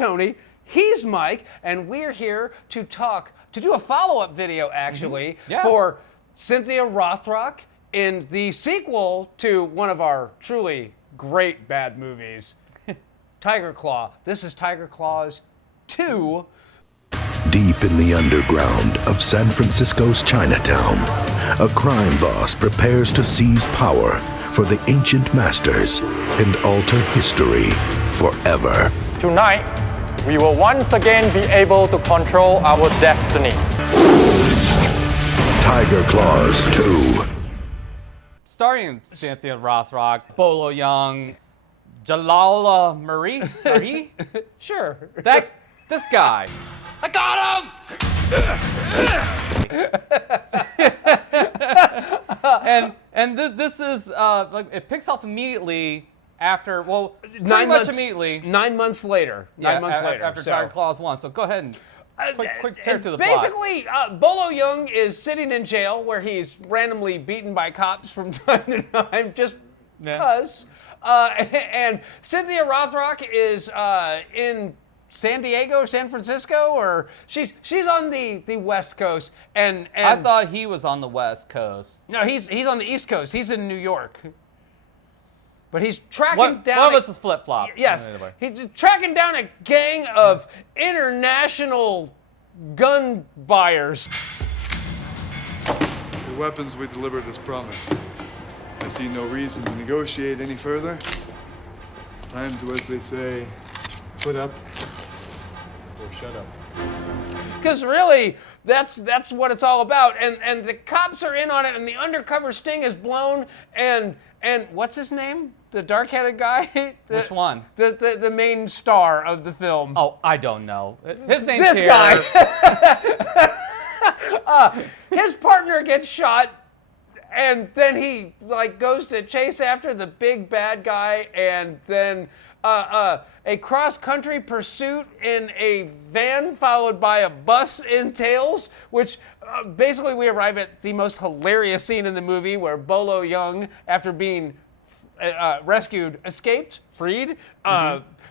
Tony, he's Mike, and we're here to do a follow-up video, actually, for Cynthia Rothrock in the sequel to one of our truly great bad movies, Tiger Claw. This is Tiger Claws 2. Deep in the underground of San Francisco's Chinatown, a crime boss prepares to seize power for the ancient masters and alter history forever. Tonight, we will once again be able to control our destiny. Tiger Claws 2. Starring Cynthia Rothrock, Bolo Yeung, Jalala Marie? Sure. This guy. I got him! This is like it picks off immediately after pretty 9 much months, immediately. 9 months later. 9 months later. After Tiger Claws 1. So go ahead and quick tear to the plot. Basically, Bolo Yeung is sitting in jail where he's randomly beaten by cops from time to time, just because. And Cynthia Rothrock is in San Diego, San Francisco, or she's on the West Coast, and I thought he was on the West Coast. No, he's on the East Coast. He's in New York, but he's tracking down. One of us is flip flop. Yes, he's tracking down a gang of international gun buyers. The weapons we delivered as promised. I see no reason to negotiate any further. It's time to, as they say, put up or shut up. Because really, that's what it's all about. And the cops are in on it, and the undercover sting is blown. And what's his name? The dark-headed guy? Which one? The main star of the film. Oh, I don't know. His name's this guy. His partner gets shot. And then he goes to chase after the big bad guy, and then a cross-country pursuit in a van followed by a bus entails, which basically we arrive at the most hilarious scene in the movie where Bolo Yeung, after being rescued, freed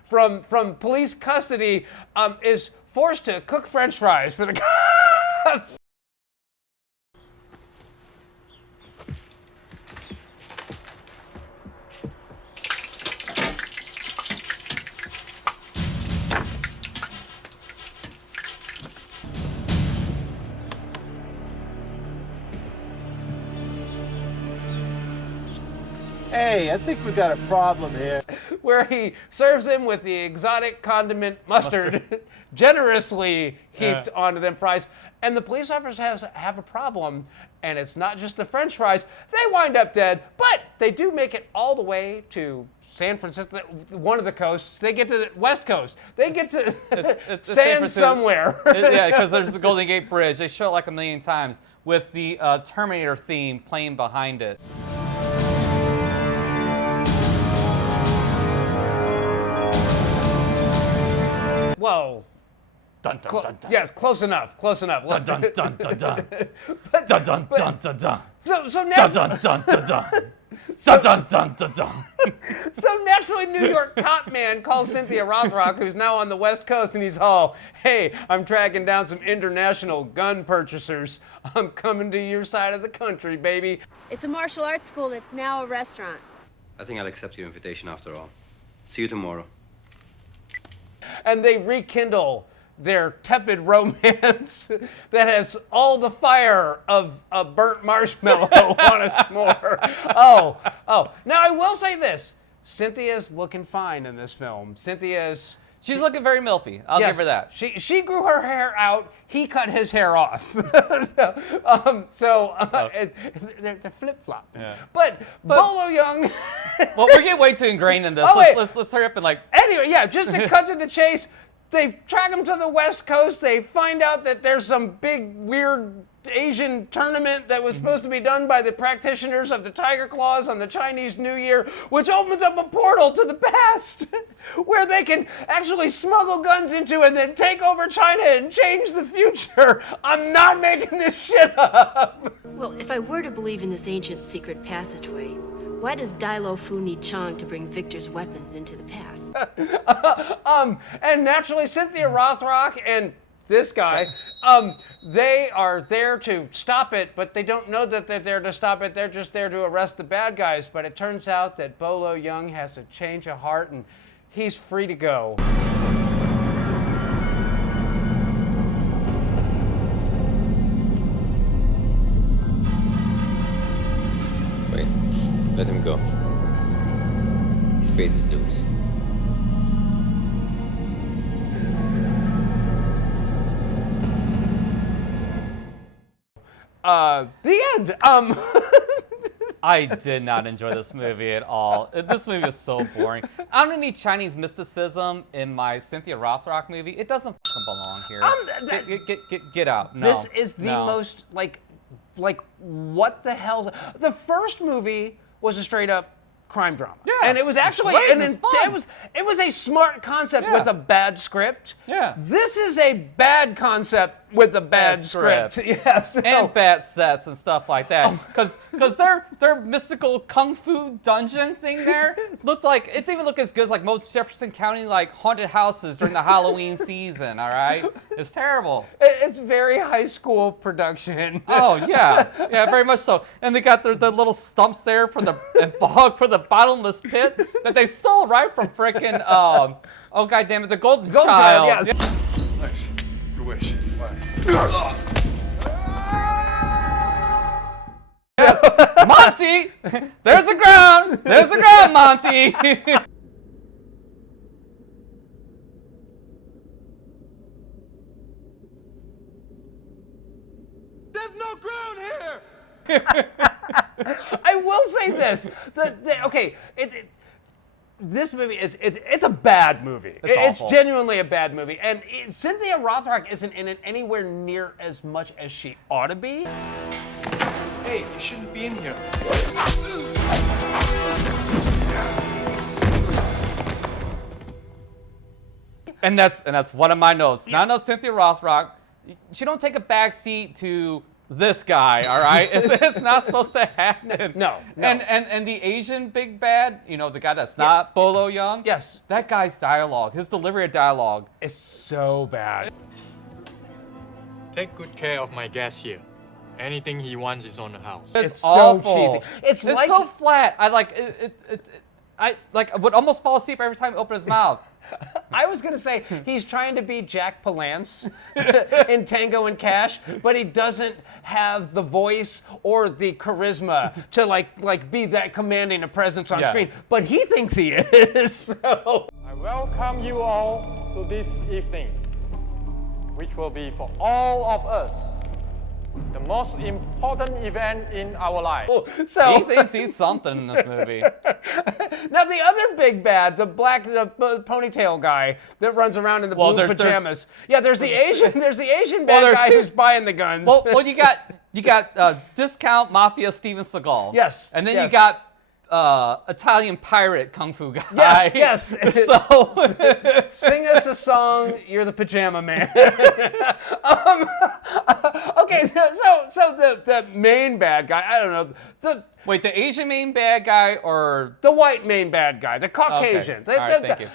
from police custody, is forced to cook French fries for the cops. Hey, I think we got a problem here. Where he serves them with the exotic condiment mustard, generously heaped onto them fries. And the police officers have a problem, and it's not just the French fries. They wind up dead, but they do make it all the way to San Francisco, one of the coasts. They get to the West Coast. They get to San somewhere. Yeah, because there's the Golden Gate Bridge. They show it like a million times with the Terminator theme playing behind it. Whoa. Dun, dun, dun, dun. Yes, close enough. Close enough. Dun, dun, dun, dun, dun. Dun, dun, dun, dun, dun. So Dun, dun, dun, dun, dun. Dun, dun, dun, dun, dun. So naturally, New York cop man calls Cynthia Rothrock, who's now on the West Coast, and he's all, hey, I'm tracking down some international gun purchasers. I'm coming to your side of the country, baby. It's a martial arts school that's now a restaurant. I think I'll accept your invitation after all. See you tomorrow. And they rekindle their tepid romance that has all the fire of a burnt marshmallow on it more. Oh. Now, I will say this. Cynthia's looking fine in this film. She's looking very milfy. I'll give her that. She grew her hair out. He cut his hair off. They're flip-flop. Yeah. But Bolo Yeung... Well, we're getting way too ingrained in this. Let's hurry up and Anyway, yeah, just to cut to the chase, they track him to the West Coast. They find out that there's some big, weird Asian tournament that was supposed to be done by the practitioners of the Tiger Claws on the Chinese New Year, which opens up a portal to the past where they can actually smuggle guns into and then take over China and change the future. I'm not making this shit up. Well, if I were to believe in this ancient secret passageway, Why does Dai Lo Fu need Chong to bring Victor's weapons into the past? And naturally, Cynthia Rothrock and this guy, they are there to stop it, but they don't know that they're there to stop it. They're just there to arrest the bad guys. But it turns out that Bolo Yeung has a change of heart, and he's free to go. Wait, let him go. He's paid his dues. The end. I did not enjoy this movie at all. This movie is so boring. I don't need Chinese mysticism in my Cynthia Rothrock movie. It doesn't fucking belong here. Get out. No, This is the most like what the hell? The first movie was a straight up crime drama. Yeah, and it was actually great, it was a smart concept Yeah. with a bad script. Yeah. This is a bad concept with a bad script. Yes. And bad sets and stuff like that. Because their mystical kung fu dungeon thing there looked like, it didn't even look as good as like most Jefferson County like haunted houses during the Halloween season, all right? It's terrible. It's very high school production. Oh, yeah. Yeah, very much so. And they got their little stumps there for the bog for the bottomless pit that they stole right from frickin' oh god damn it, the Golden Child. Yes. Nice. Good wish. Monty! There's the ground! There's the ground, Monty! There's no ground here! I will say this. This movie it's a bad movie. It's awful. genuinely a bad movie. And Cynthia Rothrock isn't in it anywhere near as much as she ought to be. Hey, you shouldn't be in here. And that's one of my notes. Now I know Cynthia Rothrock, she don't take a back seat to this guy, all right? It's not supposed to happen. No. And the Asian big bad, you know, the guy that's not Bolo Yeung. Yes. That guy's dialogue, his delivery of dialogue. It's so bad. Take good care of my guest here. Anything he wants is on the house. It's so awful. cheesy. It's like so flat. I would almost fall asleep every time he opened his mouth. I was gonna say he's trying to be Jack Palance in Tango and Cash, but he doesn't have the voice or the charisma to like be that commanding a presence on screen. But he thinks he is. So I welcome you all to this evening, which will be for all of us the most important event in our life. so He thinks he's something in this movie. now the other big bad, the ponytail guy that runs around in the blue pajamas. Yeah, there's the Asian bad guy who's buying the guns. Well, you got discount mafia Steven Seagal. Yes, And then yes. you got Italian pirate kung fu guy. Yes. So Sing us a song. You're the pajama man. Okay, so the main bad guy. I don't know wait, the Asian main bad guy or the white main bad guy, the Caucasian. Okay. All right, thank you.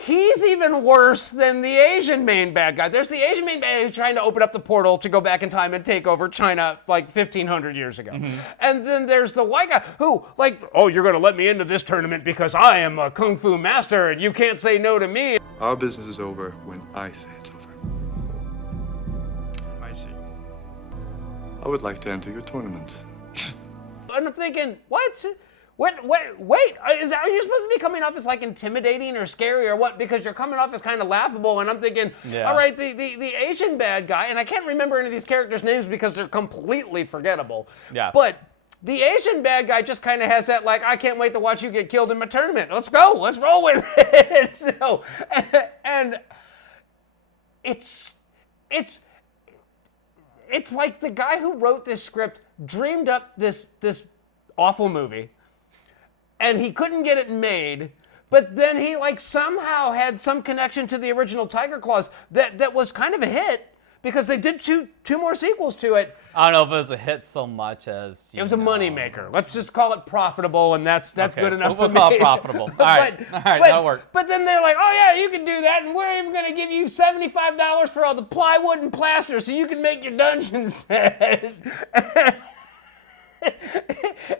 He's even worse than the Asian main bad guy. There's the Asian main bad guy who's trying to open up the portal to go back in time and take over China like 1,500 years ago. Mm-hmm. And then there's the white guy who, like, oh, you're going to let me into this tournament because I am a kung fu master and you can't say no to me. Our business is over when I say it's over. I see. I would like to enter your tournament. And I'm thinking, what? Wait, are you supposed to be coming off as like intimidating or scary or what? Because you're coming off as kind of laughable, and I'm thinking, all right, the Asian bad guy, and I can't remember any of these characters' names because they're completely forgettable. Yeah. But the Asian bad guy just kind of has that like, I can't wait to watch you get killed in my tournament. Let's go, let's roll with it. So, and it's like the guy who wrote this script dreamed up this awful movie. And he couldn't get it made, but then he like somehow had some connection to the original Tiger Claws that was kind of a hit. because they did two more sequels to it. I don't know if it was a hit so much as It was a moneymaker. Let's just call it profitable, and that's Okay, good enough we'll for call me. it profitable. All right, that'll work. But then they're like, oh yeah, you can do that, and we're even going to give you $75 for all the plywood and plaster so you can make your dungeon set.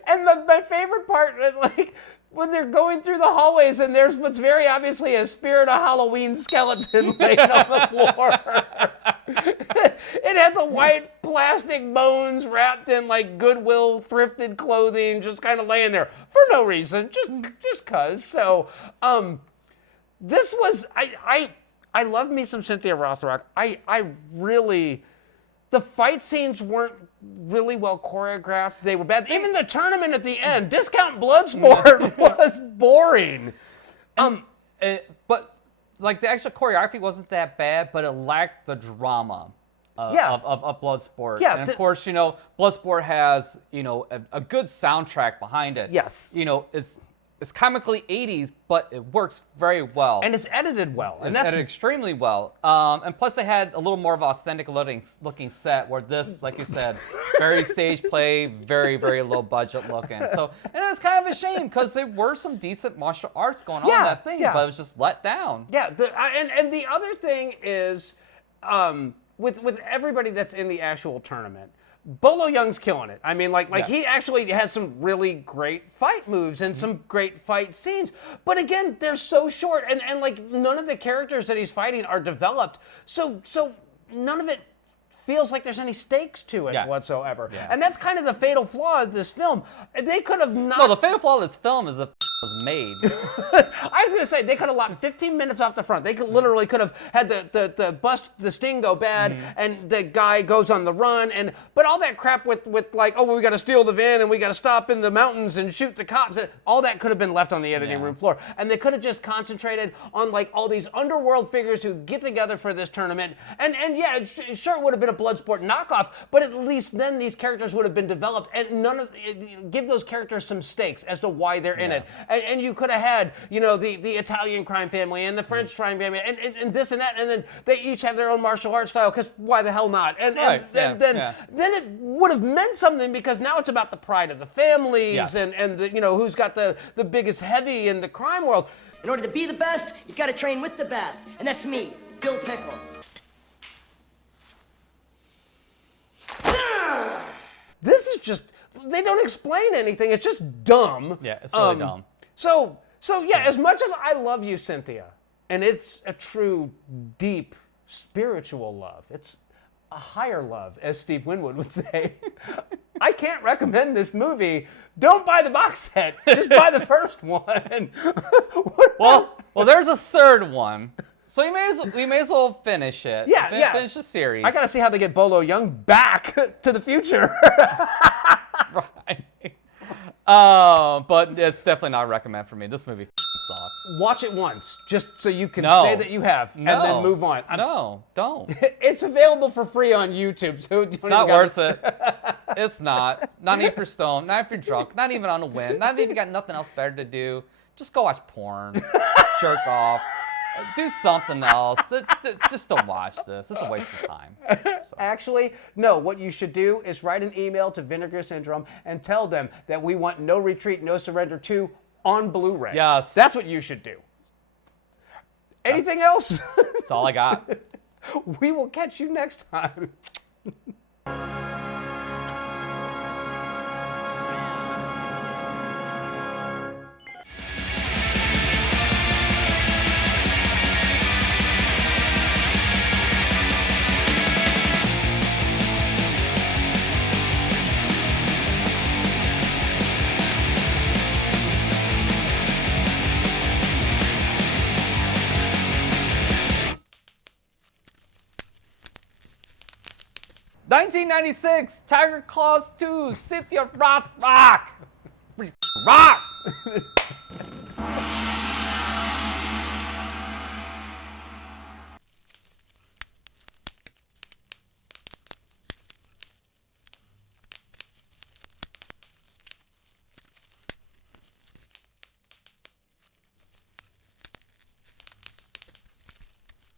And my favorite part, like, when they're going through the hallways and there's what's very obviously a Spirit of Halloween skeleton laying on the floor. It had the white plastic bones wrapped in like Goodwill thrifted clothing, just kind of laying there for no reason, just cause. So, this was I love me some Cynthia Rothrock. I really. The fight scenes weren't really well choreographed. They were bad. Even the tournament at the end, Discount Bloodsport, was boring. But like the actual choreography wasn't that bad, but it lacked the drama of Bloodsport. Yeah, and of course, you know, Bloodsport has, you know, a good soundtrack behind it. Yes. You know, it's comically 80s, but it works very well. And it's edited well. It's edited extremely well. And plus they had a little more of an authentic looking set, where this, like you said, very stage play, very, very low budget looking. So, and it was kind of a shame because there were some decent martial arts going on in that thing, but it was just let down. Yeah, and the other thing is, with everybody that's in the actual tournament, Bolo Yeung's killing it. I mean, he actually has some really great fight moves and some great fight scenes. But again, they're so short, and like none of the characters that he's fighting are developed. So none of it feels like there's any stakes to it whatsoever. Yeah. And that's kind of the fatal flaw of this film. They could have not. No, the fatal flaw of this film is was made. I was going to say, they could have lopped 15 minutes off the front. They could literally could have had the sting go bad, and the guy goes on the run, but all that crap with like, oh, well, we got to steal the van and we got to stop in the mountains and shoot the cops. All that could have been left on the editing room floor, and they could have just concentrated on like all these underworld figures who get together for this tournament. And yeah, sure, it would have been a Bloodsport knockoff, but at least then these characters would have been developed, and give those characters some stakes as to why they're in it. And you could have had, you know, the Italian crime family and the French crime family and this and that, and then they each have their own martial arts style, because why the hell not? And then it would have meant something, because now it's about the pride of the families and the, you know, who's got the biggest heavy in the crime world. In order to be the best, you've got to train with the best, and that's me, Bill Pickles. This is just, they don't explain anything. It's just dumb. Yeah, it's really dumb. So yeah, as much as I love you, Cynthia, and it's a true, deep, spiritual love, it's a higher love, as Steve Winwood would say, I can't recommend this movie. Don't buy the box set. Just buy the first one. well, there's a third one. So we may as well finish it. Yeah. Finish the series. I gotta see how they get Bolo Yeung back to the future. Right. But it's definitely not a recommend for me. This movie sucks. Watch it once, just so you can say that you have, and then move on. No, don't. It's available for free on YouTube, so it's not worth it. It's not. Not even if you're stoned, not if you're drunk, not even on a whim, not if you got nothing else better to do. Just go watch porn, jerk off. Do something else. Just don't watch this. It's a waste of time. So. Actually, no. What you should do is write an email to Vinegar Syndrome and tell them that we want No Retreat, No Surrender 2 on Blu-ray. Yes. That's what you should do. Anything else? That's all I got. We will catch you next time. 1996, Tiger Claws 2, Cynthia Rothrock. Rock!